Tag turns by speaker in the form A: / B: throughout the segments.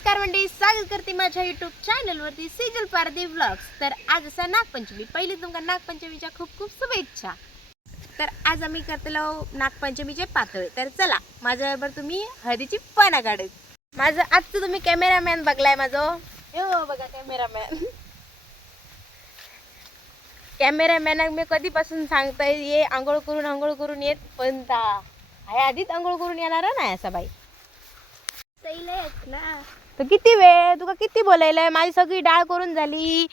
A: नमस्कार मंडळी स्वागत करते माझ्या युट्यूब चॅनलवरती सिजल पारदी ब्लॉग्स तर आज असा नागपंचमी पहिली तुमका नागपंचमीच्या खूप खूप शुभेच्छा. तर आज आम्ही करतलो नागपंचमीचे पातळ. तर चला माझ्याबरोबर तुम्ही हळदीची पानं काढत माझं आजचं तुम्ही कॅमेरामॅन बघलाय माझं. हो बघा कॅमेरामॅन कॅमेरामॅनाक मी कधीपासून सांगताय ये आंघोळ करून आंघोळ करून येत पण ता आधीच आंघोळ करून येणार नाही असा बाई
B: ना.
A: तर किती वेळ? तुका किती बोलायलंय? माझी सगळी डाळ करून झाली.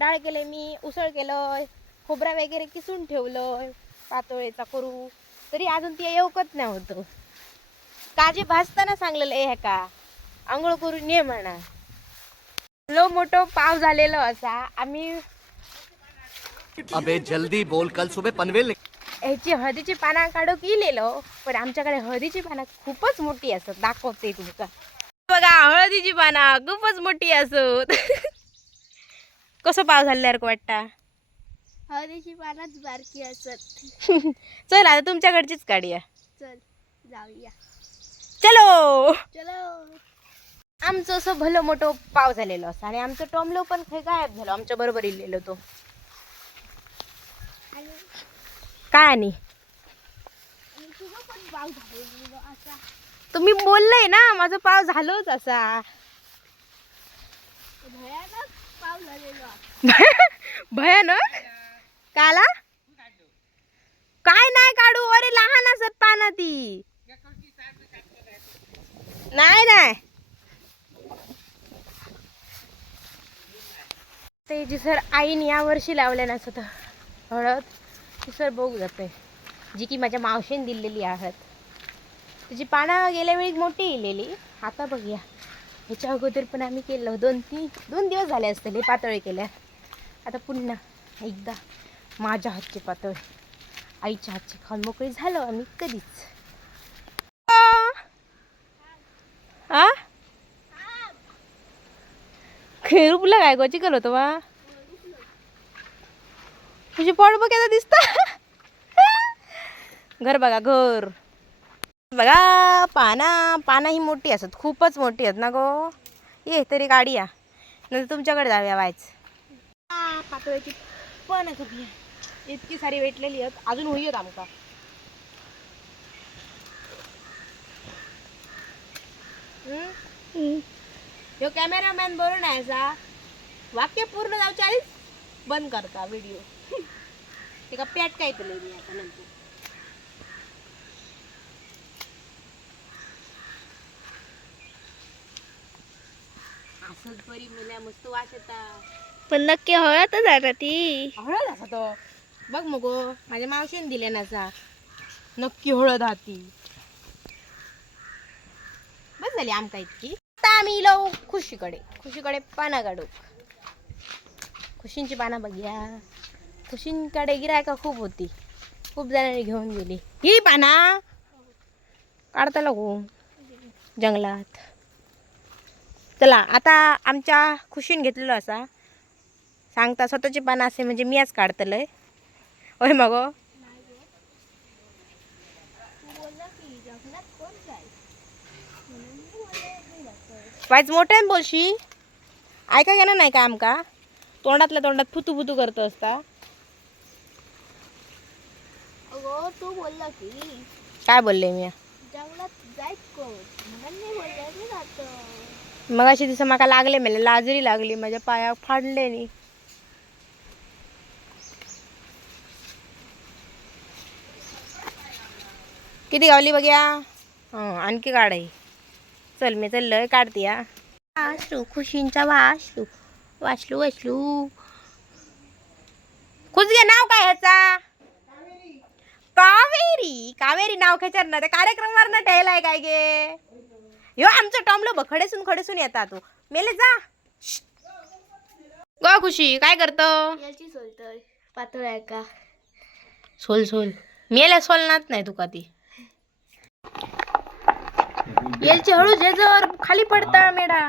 A: डाळ केले मी उसळ केलं खोबरा वगैरे किसून ठेवलं पातोळीचा करू. तरी अजून ती येऊकच नाही होतं. काजे भाजताना सांगलेलं हे का? आंघोळ करून ये म्हणा. लो मोठो पाव झालेलो असा. आम्ही
C: अबे जल्दी बोल. कल सुबह पनवेल
A: ह्याची हळदीची पानं काढूक इलेलो पण आमच्याकडे हळदीची पानं खूपच मोठी असत दाखवते तुमका. बघा हळदीची पानं खूपच मोठी असत. कसं पाव झाल्यासारखं वाटता?
B: हळदीची पानाच बारकी असत.
A: चल आता तुमच्याकडचीच काढूया.
B: चल जाऊया.
A: चलो!
B: चलो.
A: आमचं असं भलं मोठं पाव झालेलं असं. आणि आमचं टोमलो पण खै गायब झालो. आमच्या बरोबर इलेलो तो.
B: आणि
A: काय आणि?
B: आणि तुझं पण पाव झालेलं असा.
A: तुम्ही बोललंय ना माझं पाव झालोच असा.
B: भयानक पाव झालेलो.
A: भयानक? काला? काय नाही काढू अरे लहान असत पाना ती. नाही नाही. ते जी सर आईने या वर्षी लावल्या नसत हळद ती सर बघू जाते जी की माझ्या मावशीने दिलेली आहे. त्याची पानं गेल्या वेळी मोठी इलेली. आता बघूया. ह्याच्या अगोदर पण आम्ही केलं दोन तीन दोन दिवस झाले असतील पातळी केल्या. आता पुन्हा एकदा माझ्या हातची पातळी आईच्या हातची खाऊन मोकळी झालो आम्ही कधीच. आ? रुपला काय गोची केलं होतं वा तुझी पोट बघायला दिसत. घर बघा घर. बघा पाना पाना ही मोठी असत खूपच मोठी आहेत ना गो. ये तरी गाडी या. नंतर तुमच्याकडे जाऊया वायच पातळ्याची पण आहे इतकी सारी वेटलेली आहेत अजून होईत आमका ह्यो कॅमेरामॅन बरो नाही असा वाक्य पूर्ण जाऊच्या आधीच बंद करता व्हिडिओ. एका पॅट काय तुला मी आता नंतर. मस्त वास येता.
B: पण नक्की हळदच ना ती.
A: हळद असा तो? बघ मग माझ्या मावशीने दिले ना असा. नक्की हळद हाती बस झाली आमका इतकी. आता आम्ही इलो खुशीकडे. खुशीकडे पानं काढू खुशींची पानं बघूया. खुशींकडे गिरायका खूप होती. खूप जणांनी घेऊन गेली. ही पाना. काढता लागू. जंगलात. चला आता आमच्या खुशीन घेतलेलो असा. सांगता स्वतःची पानं असे म्हणजे मी आज काढतलंय. होय मग. वाईच मोठ्यान बोलशी? ऐका गेला नाही का आमका तोंडातल्या तोंडात फुतू फुतू करतो असता.
B: अगो तू बोलला की.
A: काय बोलले मी?
B: जंगलात जायच कोण? म्हणून मी बोलले मी जातो.
A: मग अशी दिसं म्हाका लागले मला लाजरी लागली माझ्या पाया फाडले नी. किती गावली बघ्या आणखी काढाई चल मी चाललंय काढते या. वासलू खुशींचा वासलू वासलू वासलू खुश घे नाव काय ह्याचा? कावेरी. कावेरी नाव खेचर ना त्या कार्यक्रमावर ना ठेवलाय काय गे? ह्यो आमचं टॉमलो बघ खडेसून खडेसून येता तू मेले जा. ग खुशी काय करतो?
B: याची सोलतोय पातळ आहे का?
A: सोल सोल. मेले सोलनात नाही तुका ती येलची हळू जेजवर खाली पडता मेडा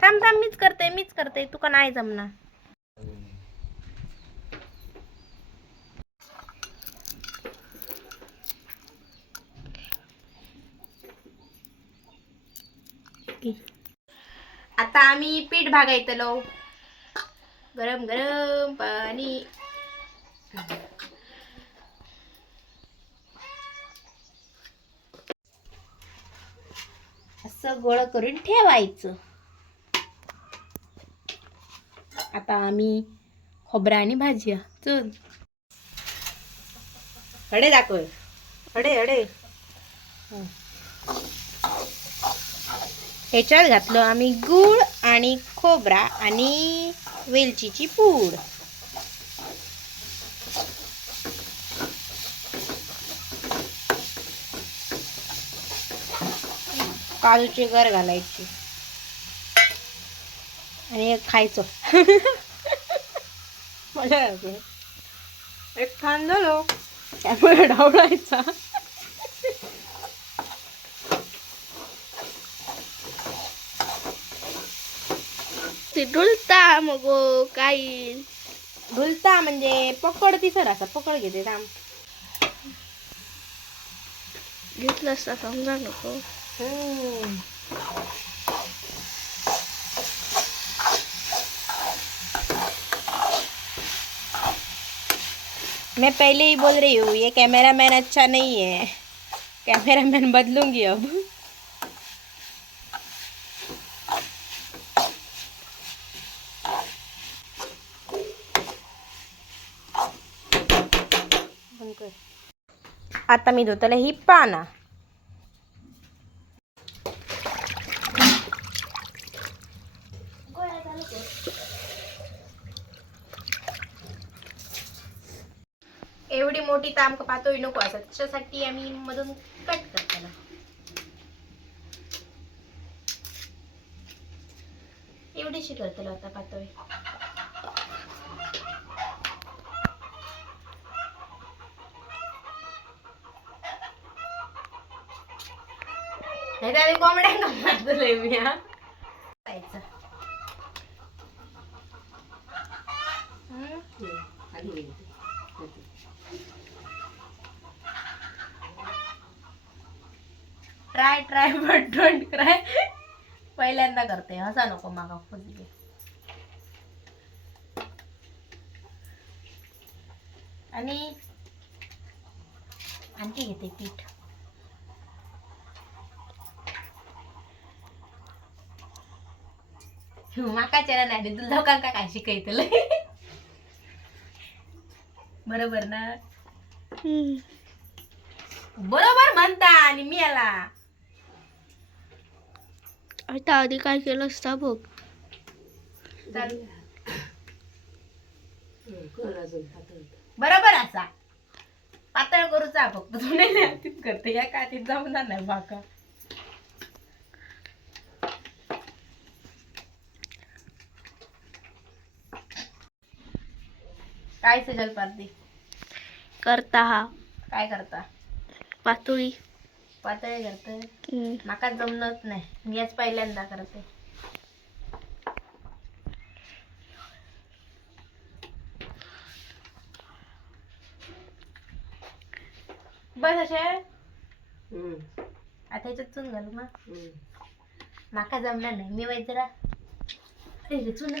A: थांब थांब मीच करते मीच करते. तुका नाही जमना आता आम्ही पीठ भागायतलो. गरम गरम पाणी. असं गोळ करून ठेवायचं. आता आम्ही खोबरा आणि भाजी चल. हडे दाखव. हडे हडे. हं. ह्याच्यात घातलं आम्ही गूळ आणि खोबरा आणि वेलचीची पूड. काजूचे गर घालायचे. आणि एक खायचं. मजा येते एक खान झालो. त्यामुळे डावडायचा
B: ते डुलता मग काही.
A: ढुलता म्हणजे पकड सर असा पकड घेते थांब.
B: घेतलं असता समजा नको.
A: हम्म. मैं पहले ही बोल रही हूँ ये कैमरा मैन अच्छा नहीं है। कैमरा मैन बदलूँगी अब। आता मी धुतलं ही पानं. एवढी मोठी ताम पातळी नको असं त्याच्यासाठी आम्ही मधून कट करताना एवढीशी करतलो आता पातळी. नाही त्याने कोंबड्या मारतलोय मी हा. हम्म. Try try but don't cry पहिल्यांदा करते असा नको मागा फुजली आणि आणखी घेते पीठ. माका चरा नाही तुला लोकांका काय शिकायचं बरोबर ना? बरोबर म्हणता आणि मी आला
B: आता आधी काय केलं असता बघ.
A: बरोबर असा. पातळ करूचा फक्त. तुम्ही हातीत करते या का हातीत जमणार नाही बाका. काय सजल पारती
B: करता हा.
A: काय करता?
B: पातळी.
A: पातळ करते माका जमत नाही. मी आज पहिल्यांदा करते. बस असे आता ह्याच्यात चून घालू मग माका जमणार नाही. मी वाईट जरा चून.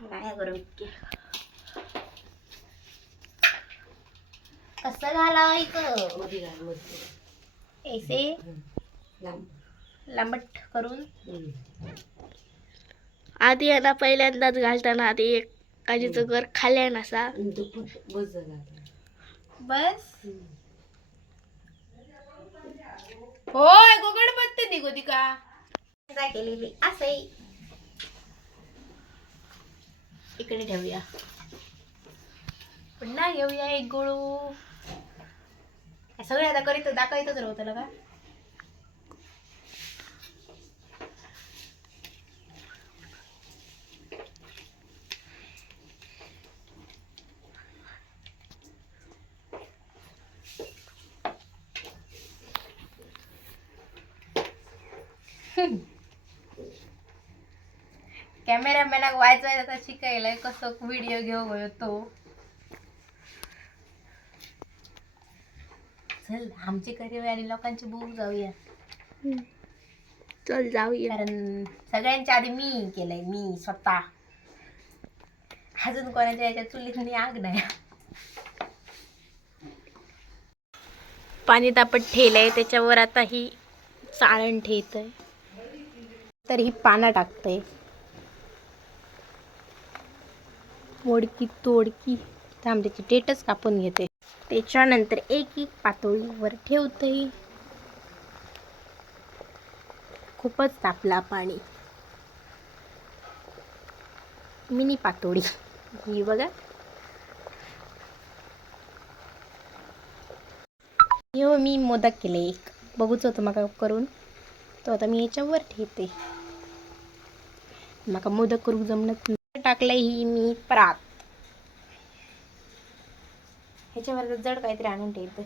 A: करू इतके? कसं घालायचं ऐसे? लांबट करून?
B: आधी याला पहिल्यांदाच घालताना आधी एक काजीचं घर खाल्या नसा
A: बस होय गोगड बत्ते दिगो तिका काय केलेली. असंही इकडे ठेवूया. पुन्हा घेऊया एक गोळू. सगळे आता करीत दाखवायचंच राहू त्याला का कॅमेरामॅनाक वायचंय आता शिकायला कसं व्हिडिओ घेऊ गयो तो. चल आमची करूया आणि लोकांची बुक जाऊया.
B: चल जाऊया.
A: कारण सगळ्यांच्या आधी मी केलंय मी स्वतः. अजून कोणाच्या याच्या चुलीत आग नाही. पाणी तापत ठेलंय त्याच्यावर आता ही चाळण आहे तर ही पानं टाकतंय. मोडकी तोडकी. तांबड्याची टेटच कापून घेते. त्याच्यानंतर एक एक पातोळीवर ठेवते. खूपच तापला पाणी. मिनी पातोडी. ही बघा. हो मी मोदक केले एक. बघूच होतं मका करून. तो आता मी याच्यावर ठेवते. मका मोदक करू जमणत नाही टाकलंय ही मी परात. ह्याच्यावर जड काहीतरी आणून ठेवते.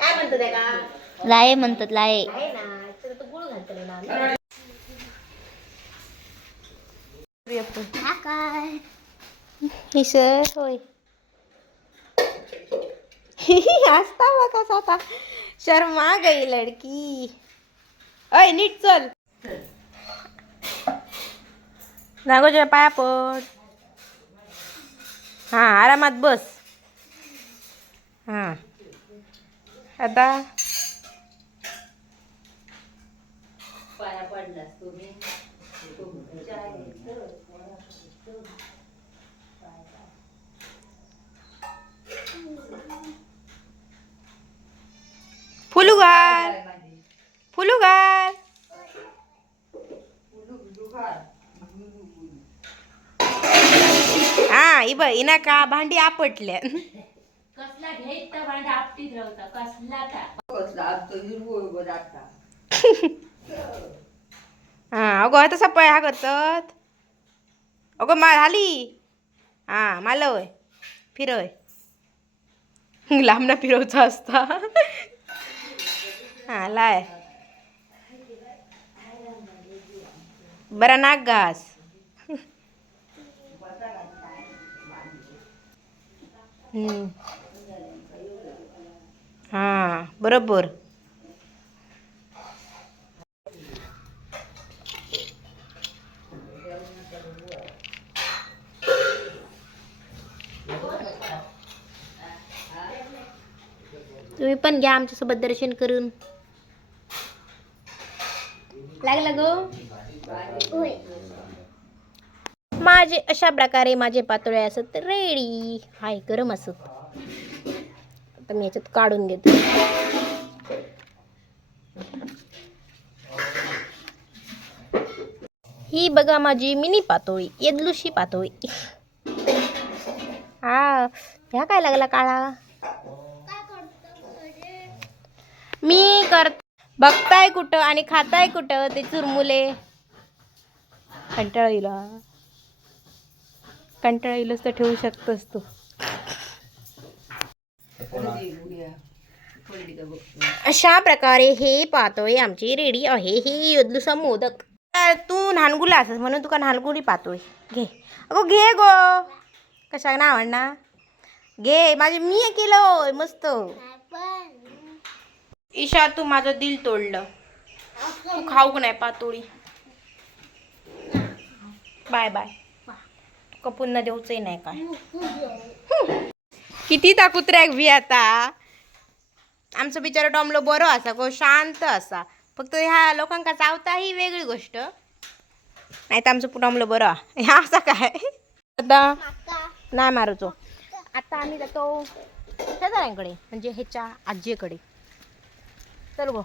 A: काय म्हणतो त्याला?
B: लाये म्हणतात लाये.
A: गुळ घालतो ना
B: काय?
A: ही सर होय. हसता बघा स्वतः. शर्मा गई लडकी। अय नीट चल। नागोच्या पाया पड। हा आरामात बस। हां। आता फुलू हा इना का? भांडी आपटल्या.
D: कसला घ्यायचा भांडा आपटीत राहता कसला का
A: हा अगो आता सपय हा करतात अगो मा झाली हा मालवय फिरय लांबना फिरवचा असता. हा लाय. बरा नाक घास. हा बरोबर. तुम्ही पण घ्या आमच्यासोबत दर्शन करून. लागलं गो? माझे अशा प्रकारे माझे पातोळे असत रेडी. हाय गरम असत. आता मी याच्यात काढून घेते ही बघा माझी मिनी पातोळी येदलुशी पातोळी. हा ह्या काय लागला काळा? मी कर बघताय कुठं आणि खाताय कुठं ते चुरमुले? कंटाळा कंटाळा येईलच तर ठेवू शकतोस तू. अशा प्रकारे हे पातोळी आमची रेडी आहे. हे योदलूसा मोदक तू नानगुला असस म्हणून तुका नानगुली पातोळी. घे. अगो घे गो. कशा ना आवडना? घे. माझे मी केलं मस्त. ईशा तू माझं दिल तोडलं. तू खाऊक नाही पातोळी. Bye bye. तुका पुन्हा देऊचंही नाही काय. किती ता कुत्र्याक भी आता? आमचं बिचारा टॉमलो बरो असा को शांत असा. फक्त ह्या लोकांका चावता ही वेगळी गोष्ट. नाही तर आमचं टॉमलो बरो. हा. ह्या असा काय? आता
B: माका
A: नाही मारूचो. आता आम्ही जातो शेजाऱ्यांकडे म्हणजे ह्याच्या आजीकडे. चल गो.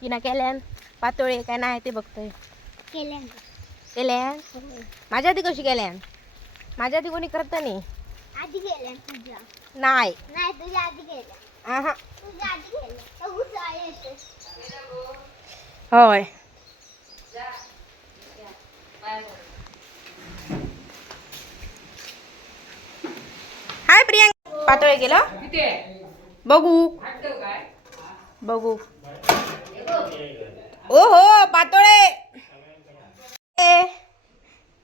A: तिनं केल्यान पातोळे काय नाही ते बघतोय.
B: केल्या
A: केल्यान? माझ्या आधी कशी केल्यान? माझ्या आधी कोणी करत नाही?
B: आधी गेल्या तुझ्या.
A: नाही.
B: नाही तुझ्या आधी गेल्या
A: आहा.
B: तुझ्या आधी गेल्या बघू चालेल ते.
A: होय. हाय प्रियांका. पातोळे केलं? बघू. बघू. ओ हो पातोळे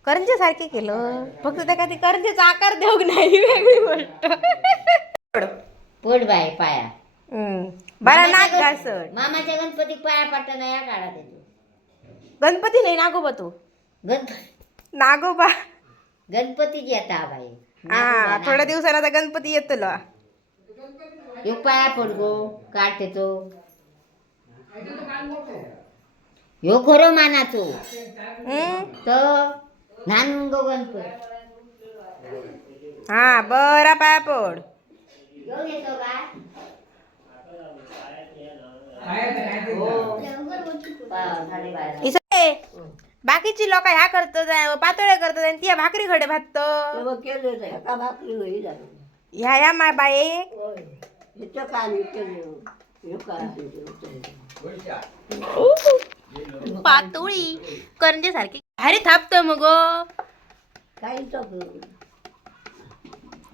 A: करंजे सारखे केलं. फक्त त्या ते करंजेचा आकार देऊ नाही वेगळी गोष्ट.
E: पोट बाय पाया.
A: हम्म. बरा नाक घासट
E: मामाच्या गणपती पाया पाटणा या काळात येतो
A: गणपती नाही नागोबा तू.
E: गणपती
A: नागोबा.
E: गणपतीची आता बाई.
A: हा थोड्या दिवसानं आता गणपती येतलो.
E: यो पाया पडगो काट येतो ह्यो खरो मानाचो
A: हम्म.
E: तर
A: हा बरा पाया पड.
E: ह्यो घेतो का? पा- साडेबारा.
A: इसे बाकीची लोक ह्या करतात पातोळ्या करतात आणि ती भाकरी खडे भात ह्या ह्या माय बाये पातोळी करंजे सारखी भारी थापत मग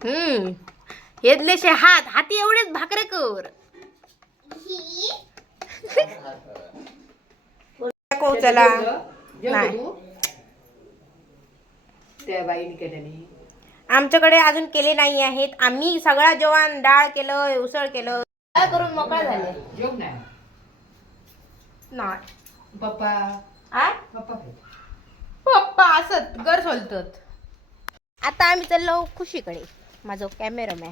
A: हम्म. हेदलेशे हात हाती एवढेच भाकरे कर. चला. नाही. आमच्याकडे अजून केले नाही आहेत. आम्ही सगळा जेवण डाळ केलं उसळ केलं. काय करून मोकळा झाले. नाही.
F: पप्पा.
A: आ?
F: पप्पा
A: पप्पा असत घर सोलतत. आता आम्ही चाललो खुशीकडे. माझा कॅमेरामॅन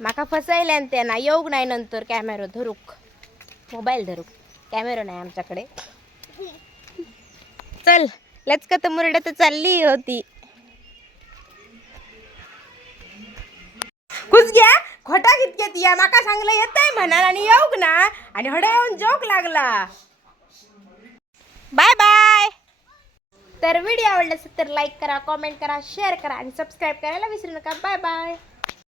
A: माका फसायला आणि त्यांना येऊक नाही नंतर कॅमेरो धरूक. मोबाईल धरूक. कॅमेरा नाही आमच्याकडे. चल लेच का तर मुरड तर चालली होती. खुश घ्या. खोटा कितक्यात या. माका सांगलं येत नाही म्हणाल आणि येऊक ना. आणि हडे येऊन जोक लागला. बाय बाय तर व्हिडिओ आवडला असेल तर लाईक करा कॉमेंट करा शेअर करा आणि सबस्क्राईब करायला विसरू नका. Bye bye